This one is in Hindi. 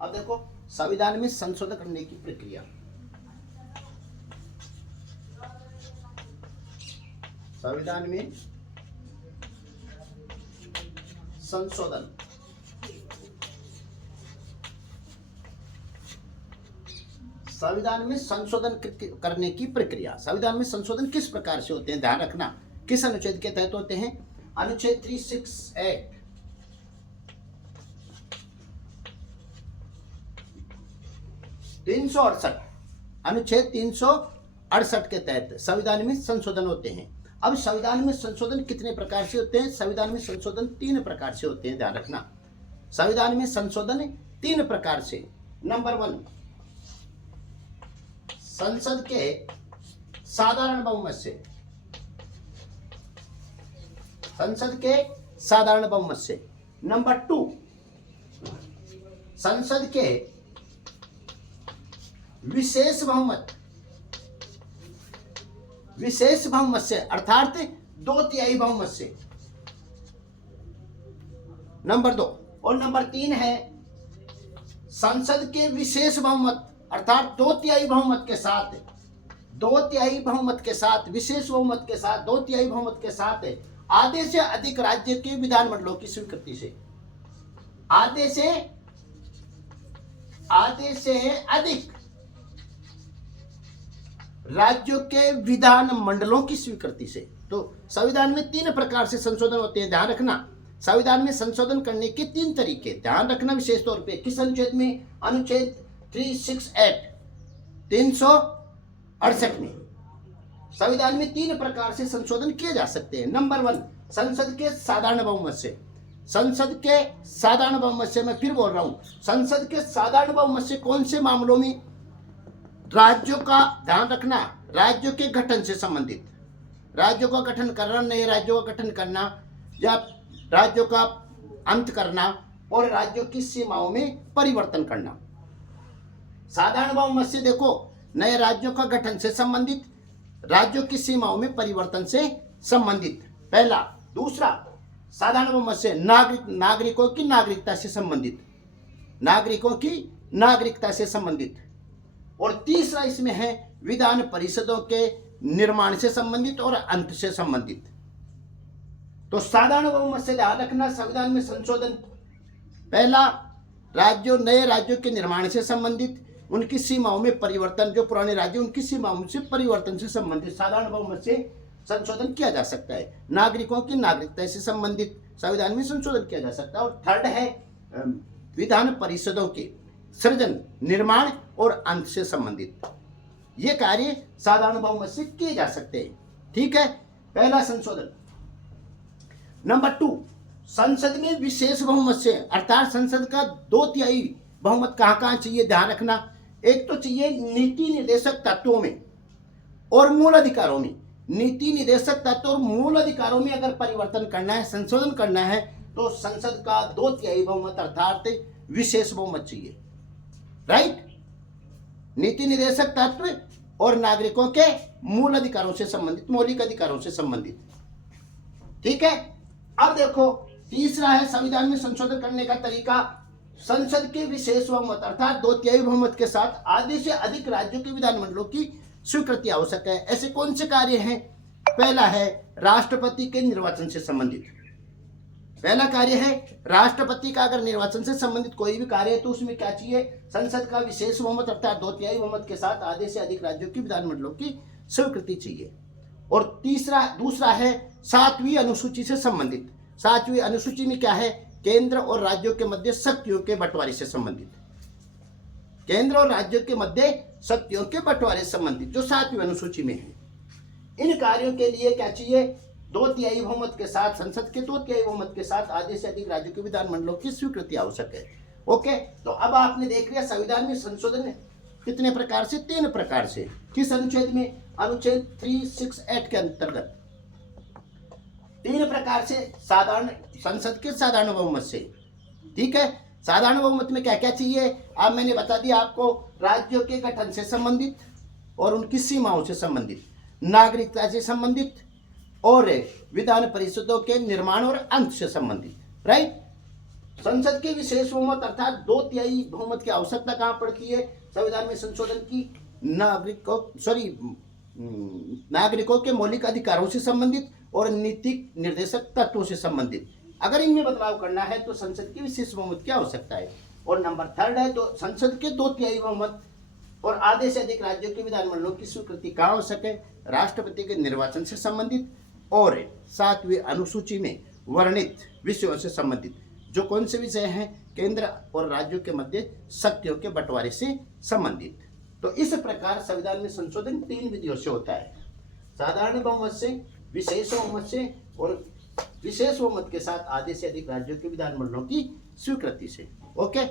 अब देखो संविधान में संशोधन करने की प्रक्रिया। संविधान में संशोधन करने की प्रक्रिया। संविधान में संशोधन किस प्रकार से होते हैं, ध्यान रखना, किस अनुच्छेद के तहत होते हैं? अनुच्छेद 368 368 अनुच्छेद 368 के तहत संविधान में संशोधन होते हैं। अब संविधान में संशोधन कितने प्रकार से होते हैं? संविधान में संशोधन 3 प्रकार से होते हैं, ध्यान रखना। संविधान में संशोधन 3 प्रकार से। नंबर 1, संसद के साधारण बहुमत से। संसद के साधारण बहुमत से। नंबर 2, संसद के विशेष बहुमत से, अर्थात 2/3 बहुमत से। नंबर 2 और नंबर 3 है संसद के विशेष बहुमत, अर्थात 2/3 बहुमत के साथ, 2/3 बहुमत के साथ, विशेष बहुमत के साथ, 2/3 बहुमत के साथ आधे से अधिक राज्य के विधानमंडलों की स्वीकृति से। आधे से अधिक राज्यों के विधान मंडलों की स्वीकृति से। तो संविधान में 3 प्रकार से संशोधन होते हैं, ध्यान रखना। संविधान में संशोधन करने के 3 तरीके, ध्यान रखना विशेष तौर पे। किस अनुच्छेद में? अनुच्छेद 368 में संविधान में 3 प्रकार से संशोधन किए जा सकते हैं। नंबर 1, संसद के साधारण बहुमत से। संसद के साधारण बहुमत से, मैं फिर बोल रहा हूं, संसद के साधारण बहुमत से कौन से मामलों में? राज्यों का, ध्यान रखना, राज्यों के गठन से संबंधित, राज्यों का गठन करना, नए राज्यों का गठन करना या राज्यों का अंत करना और राज्यों की सीमाओं में परिवर्तन करना। साधारण बहुमत से देखो, नए राज्यों का गठन से संबंधित, राज्यों की सीमाओं में परिवर्तन से संबंधित, पहला। दूसरा, साधारण बहुमत से नागरिकों की नागरिकता से संबंधित, नागरिकों की नागरिकता से संबंधित। और तीसरा इसमें है विधान परिषदों के निर्माण से संबंधित और अंत से संबंधित। तो साधारण बहुमत से ध्यान रखना, संविधान में संशोधन, पहला, नए राज्यों के निर्माण से संबंधित, उनकी सीमाओं में परिवर्तन, जो पुराने राज्य उनकी सीमाओं से परिवर्तन से संबंधित साधारण बहुमत से संशोधन किया जा सकता है। नागरिकों की नागरिकता से संबंधित संविधान में संशोधन किया जा सकता है। और थर्ड है विधान परिषदों के सृजन, निर्माण और अंत से संबंधित। ये कार्य साधारण बहुमत से किए जा सकते हैं, ठीक है, पहला संशोधन। नंबर 2, संसद में विशेष बहुमत से, अर्थात संसद का 2/3 बहुमत कहां चाहिए, ध्यान रखना। एक तो चाहिए नीति निर्देशक तत्वों में और मूल अधिकारों में। नीति निर्देशक तत्व और मूल अधिकारों में अगर परिवर्तन करना है, संशोधन करना है, तो संसद का 2/3 बहुमत अर्थात विशेष बहुमत चाहिए, राइट। नीति निर्देशक तत्व और नागरिकों के मूल अधिकारों से संबंधित, मौलिक अधिकारों से संबंधित, ठीक है। अब देखो तीसरा है संविधान में संशोधन करने का तरीका, संसद के विशेष बहुमत अर्थात 2/3 बहुमत के साथ आधे से अधिक राज्यों के विधानमंडलों की स्वीकृति आवश्यक है। ऐसे कौन से कार्य हैं? पहला है राष्ट्रपति के निर्वाचन से संबंधित। पहला कार्य है राष्ट्रपति का अगर निर्वाचन से संबंधित कोई भी कार्य है तो उसमें क्या चाहिए? संसद का विशेष बहुमत अर्थात 2/3 बहुमत के साथ आधे से अधिक राज्यों की विधानमंडलों की स्वीकृति चाहिए। और दूसरा है 7वीं अनुसूची से संबंधित। 7वीं अनुसूची में क्या है? केंद्र और राज्यों के मध्य शक्तियों के बंटवारे से संबंधित। केंद्र और राज्यों के मध्य शक्तियों के बंटवारे से संबंधित जो 7वीं अनुसूची में है। इन कार्यों के लिए क्या चाहिए? 2/3 बहुमत के साथ, संसद के 2/3 बहुमत के साथ आधे से अधिक राज्यों के विधानमंडलों की स्वीकृति आवश्यक है। ओके, तो अब आपने देख लिया संविधान में संशोधन कितने प्रकार से? 3 प्रकार से। किस अनुच्छेद में? अनुच्छेद 368 के अंतर्गत 3 प्रकार से साधारण, संसद के साधारण बहुमत से, ठीक है। साधारण बहुमत में क्या क्या चाहिए? अब मैंने बता दिया आपको, राज्यों के गठन से संबंधित और उनकी सीमाओं से संबंधित, नागरिकता से संबंधित और विधान परिषदों के निर्माण और अंत से संबंधित, राइट। संसद के विशेष बहुमत अर्थात 2/3 बहुमत की आवश्यकता कहाँ पड़ती है? संविधान में संशोधन की नागरिकों के मौलिक अधिकारों से संबंधित और नीतिक निर्देशक तत्वों से संबंधित अगर इनमें बदलाव करना है तो संसद की विशेष बहुमत की आवश्यकता है। और नंबर 3 है तो संसद के 2/3 बहुमत और आधे से अधिक राज्यों के विधानमंडलों की स्वीकृति कहाँ हो सके? राष्ट्रपति के निर्वाचन से संबंधित और 7वीं अनुसूची में वर्णित विषयों से संबंधित। जो कौन से विषय हैं? केंद्र और राज्यों के मध्य शक्तियों के बंटवारे से संबंधित। तो इस प्रकार संविधान में संशोधन 3 विधियों से होता है, साधारण बहुमत से, विशेष बहुमत से और विशेष बहुमत के साथ आधे से अधिक राज्यों के विधानमंडलों की स्वीकृति से। ओके।